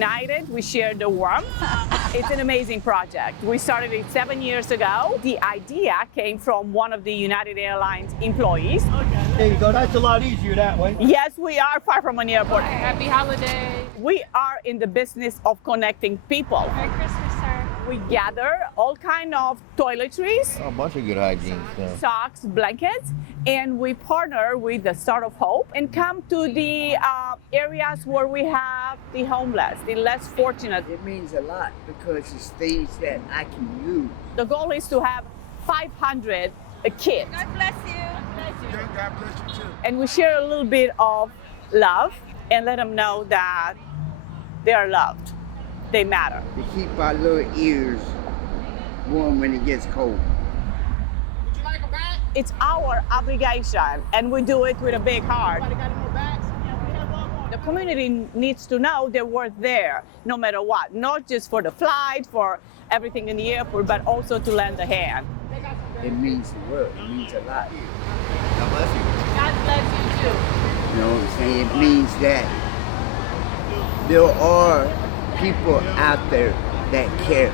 united, we share the warmth. It's an amazing project. We started it 7 years ago. The idea came from one of the United Airlines employees. There you go. That's a lot easier that way. Yes, we are far from an airport. Happy holidays. We are in the business of connecting people. Merry Christmas, sir. We gather all kind of toiletries, A bunch of good hygiene stuff. socks, blankets, and we partner with the Start of Hope and come to the areas where we have the homeless, the less fortunate. It means a lot because it's things that I can use. The goal is to have 500 kids. God bless you. God bless you too. And we share a little bit of love and let them know that they are loved. They matter. To keep our little ears warm when it gets cold. Would you like a bag? It's our obligation, and we do it with a big heart. Anybody got any more bags? Yeah, we have one more. The community needs to know that we're there no matter what, not just for the flight, for everything in the airport, but also to lend a hand. It means the world. It means a lot. God bless you. God bless you too. You know what I'm saying? It means that there are people out there that care.